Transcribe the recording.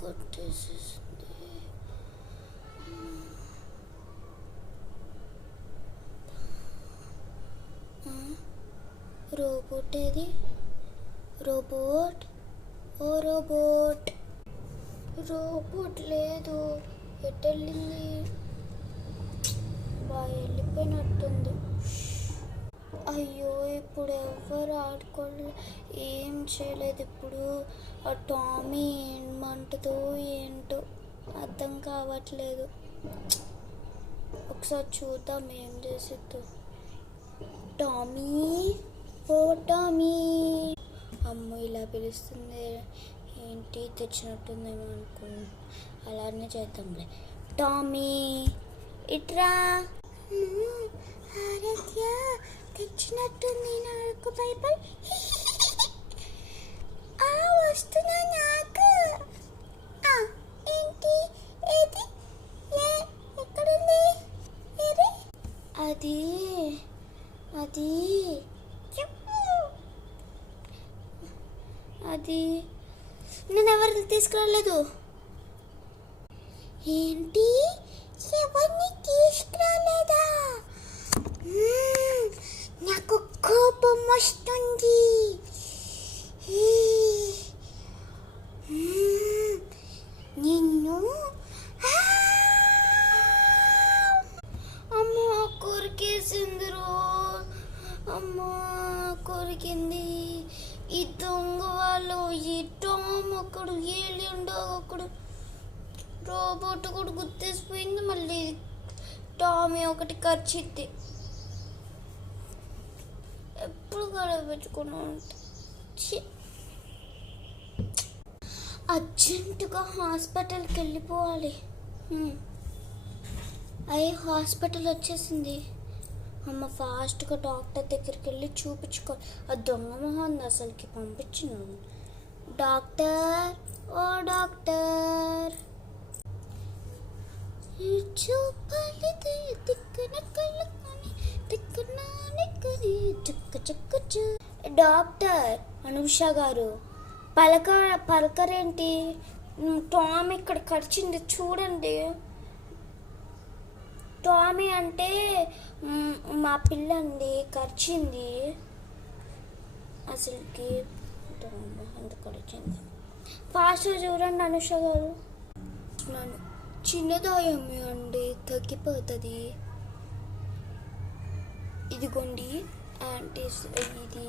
కొట్టేసేసింది. Robot ఏది? Robot, ఓ robot. Robot లేదు, ఎట్టెళ్ళింది? బాగా వెళ్ళిపోయినట్టుంది. అయ్యో, ఇప్పుడు ఎవరు ఆడుకోలేదు, ఏం చేయలేదు. ఇప్పుడు ఆ టామీ ఏమంటుందో ఏంటో అర్థం కావట్లేదు. ఒకసారి చూద్దాం ఏం చేసిద్దో. టామీ, ఓ టామీ. అమ్మో, ఇలా పిలుస్తుంది ఏంటి, తెచ్చినట్టుందేమో అనుకున్నా. అలానే చేద్దాంలే. టామీ ఇట్రా. ఆరాధ్య తెచ్చినట్టుంది నాకు బైబిల్. వస్తున్నా నాకు. ఏంటి ఏది? ఎక్కడుంది? అది అది అది నేను ఎవరిని తీసుకురాలేదు. ఏంటి, ఎవరిని తీసుకురాలేదా? నాకు కోపం వస్తుంది. నిన్ను అమ్మో కొరికేసిందిరో. అమ్మో కొరికింది. ఈ దొంగ వాళ్ళు, ఈ టామ్ ఒకడు, ఏలియన్ ఒకడు, రోబోట్ కూడా గుర్తేసిపోయింది. మళ్ళీ టామీ ఒకటి ఖర్చిద్ది. ఎప్పుడు గొడవ పెట్టుకుని ఉంటా. అర్జెంటుగా హాస్పిటల్కి వెళ్ళిపోవాలి. హాస్పిటల్ వచ్చేసింది. అమ్మ ఫాస్ట్గా డాక్టర్ దగ్గరికి వెళ్ళి చూపించుకోవాలి. ఆ దొంగ మొహాన్ని అసలుకి పంపించినాను. డాక్టర్, ఓ డాక్టర్. డాక్టర్, అనుష గారు పలకరేంటి? టామీ ఇక్కడ కరిచింది చూడండి. టామీ అంటే మా పిల్ల అండి, కరిచింది. అసలుకి ఎందుకు కరిచింది? ఫాస్ట్గా చూడండి అనుష గారు. చిన్నదాయమ్మి అండి, తగ్గిపోతుంది. ఇదిగోండి యాంటీస్. ఇది